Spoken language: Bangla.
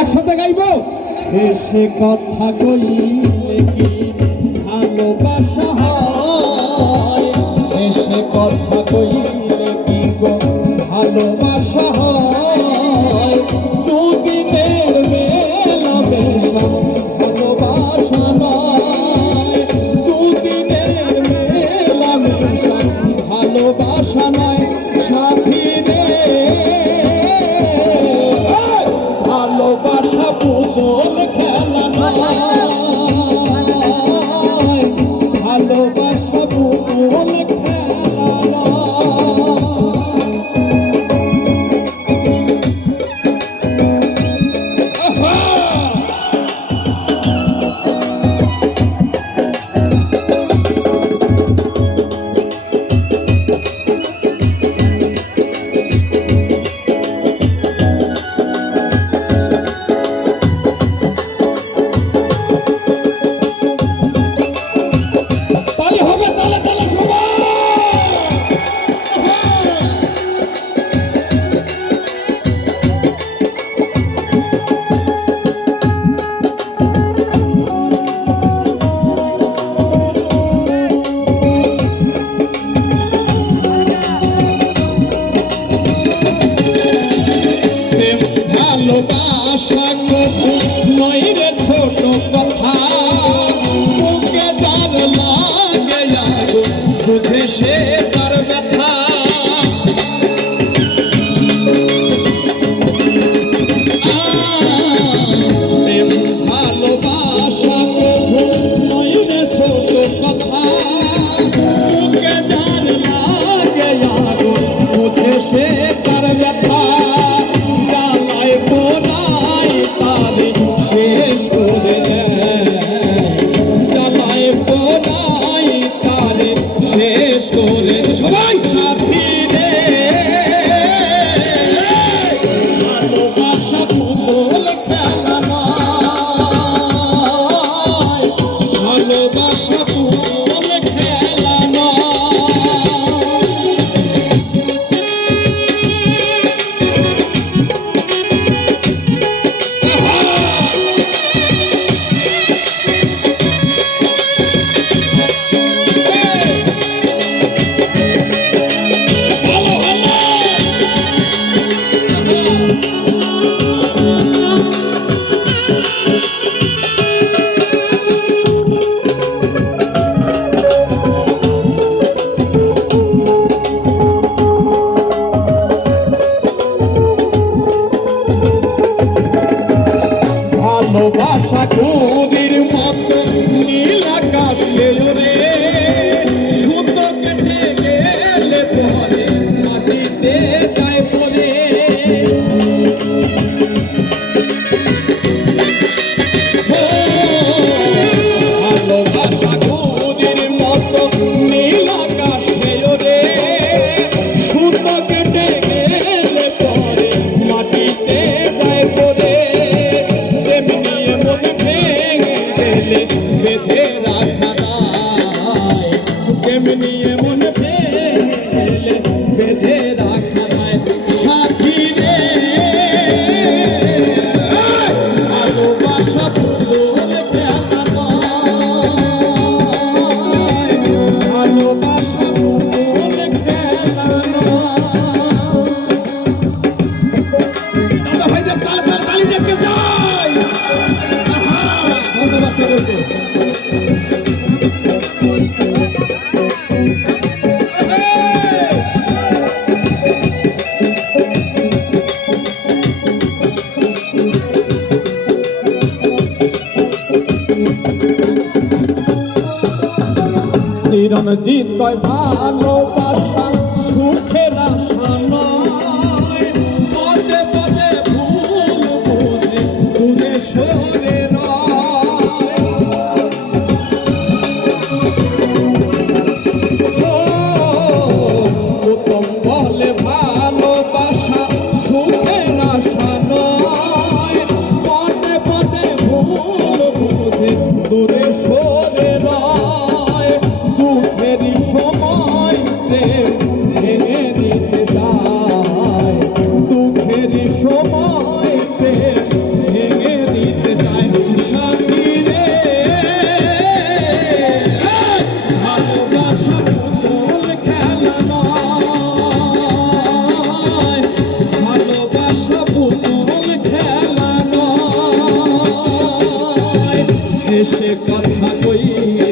একসাথে গাইব? এসে কথা বলি ভালোবাসা হয়? আশা ভালোবাসা কবির মতো। চিরঞ্জিত কয় ভালোবাস সে কথা কইয়া